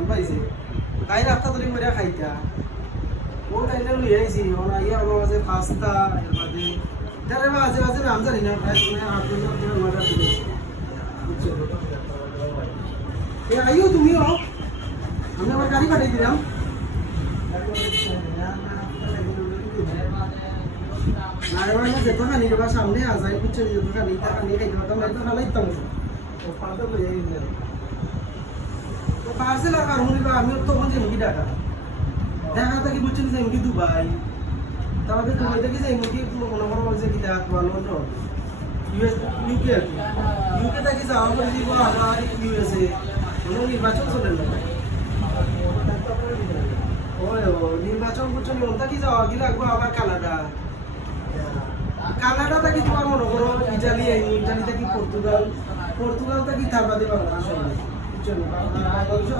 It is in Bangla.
মেহমান পাইছে তাই রাস্তা ধরে মরিয়া খাইতা ও তাইলে লই আইছি ওনা ইয়া আমার মাঝে পাস্তা এর বাদে তারে মাঝে মাঝে নাম জানি না প্রায় শুনে আপনি আপনার মাথা দিলে এ আইও তুমিও আমি আমার গাড়ি পাঠিয়ে দিলাম না এবার না যেত খানি রে বা সামনে আজাই পিছনে যেত খানি তা খানি খাইতে পারতাম না তো ভালোই তো ও পাতা লই আইলে তো পার্সেল আর কারণে বা আমি তো মনে মুগি ঢাকা ঢাকা থেকে বুঝছেন যে মুগি দুবাই তাহলে দুবাই থেকে যাই মুগি মনে মনে হচ্ছে কি ঢাকা বা লন্ডন ইউএস ইউকে ইউকে থেকে যাওয়া পরে দিব আবার ইউএসএ কোনো নির্বাচন চলে না ওরে ও নির্বাচন করছেন ওটা কি যাওয়া কি লাগবে আবার কানাডা কানাডা থেকে তোমার মনে করো ইটালি ইটালি থেকে পর্তুগাল পর্তুগাল থেকে তার বাদে বাংলাদেশ বুঝছেন